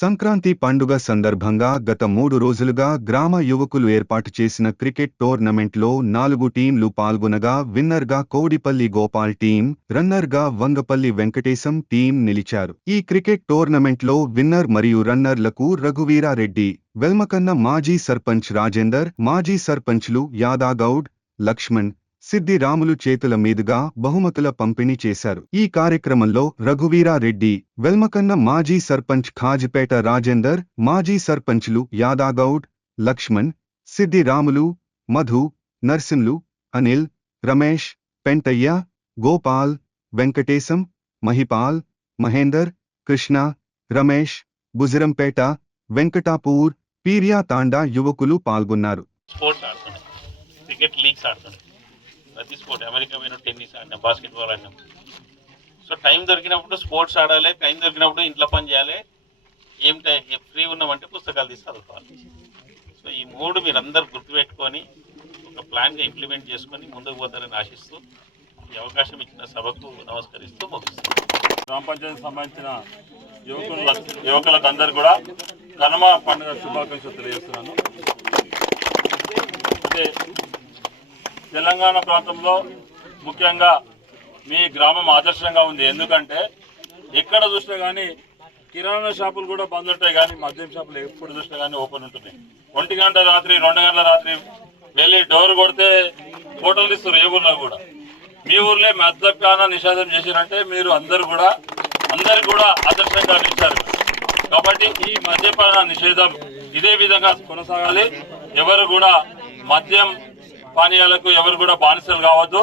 సంక్రాంతి పండుగ సందర్భంగా గత 3 రోజులుగా గ్రామ యువకులు ఏర్పాటు చేసిన క్రికెట్ టోర్నమెంట్లో 4 టీంలు పాల్గొనగా విన్నర్గా కౌడిపల్లి గోపాల్ టీం, రన్నర్గా వంగపల్లి వెంకటేశం టీం నిలిచారు. ఈ క్రికెట్ టోర్నమెంట్లో విన్నర్ మరియు రన్నర్లకు రఘువీరారెడ్డి, వెల్మకన్న మాజీ సర్పంచ్ రాజేందర్, మాజీ సర్పంచ్లు యాదాగౌడ్, లక్ష్మణ్, సిద్ది రాములు చేతుల మీదుగా బహుమతుల పంపిణీ చేశారు. ఈ కార్యక్రమంలో రఘువీరారెడ్డి, వెల్మకన్న మాజీ సర్పంచ్ ఖాజిపేట రాజేందర్, మాజీ సర్పంచ్లు యాదాగౌడ్, లక్ష్మణ్, సిద్ది రాములు, మధు, నర్సింలు, అనిల్, రమేష్, పెంటయ్య, గోపాల్, వెంకటేశం, మహిపాల్, మహేందర్, కృష్ణ, రమేష్, బుజిరంపేట, వెంకటాపూర్, పీరియా తాండా యువకులు పాల్గొన్నారు. క్రికెట్ లీగ్స్ ఆడుతున్నాయి. ప్రతి స్పోర్ట్ అమెరికా పోయిన టెన్నిస్ ఆడినాం, బాస్కెట్బాల్ ఆడినాం. సో టైం దొరికినప్పుడు స్పోర్ట్స్ ఆడాలి, టైం దొరికినప్పుడు ఇంట్లో పని చేయాలి. ఏం ఫ్రీ ఉన్నామంటే పుస్తకాలు తీసి చదువుకోవాలి. సో ఈ 3 మీరందరూ గుర్తుపెట్టుకొని ఒక ప్లాన్గా ఇంప్లిమెంట్ చేసుకొని ముందుకు పోతారని ఆశిస్తూ ఈ అవకాశం ఇచ్చిన సభకు నమస్కరిస్తూ ముగిస్తాం. గ్రామ పంచాయతీకి సంబంధించిన యువకులకు అందరు కూడా కనుమ పండుగ శుభాకాంక్షలు తెలియజేస్తున్నాను. అంటే తెలంగాణ ప్రాంతంలో ముఖ్యంగా మీ గ్రామం ఆదర్శంగా ఉంది. ఎందుకంటే ఎక్కడ చూసినా కానీ కిరాణా షాపులు కూడా బంద్ ఉంటాయి, కానీ మద్యం షాపులు ఎప్పుడు చూసినా కానీ ఓపెన్ ఉంటున్నాయి. 1 గంట రాత్రి 2 గంటల రాత్రి వెళ్ళి డోర్ కొడితే హోటల్ ఇస్తారు. ఏ ఊర్లో కూడా మీ ఊర్లో మద్యపాన నిషేధం చేసిరంటే మీరు అందరికి కూడా ఆదర్శంగా నిలిచారు. కాబట్టి ఈ మద్యపాన నిషేధం ఇదే విధంగా కొనసాగాలి. ఎవరు కూడా మద్యం పానీయాలకు ఎవరు కూడా బానిసలు కావద్దు.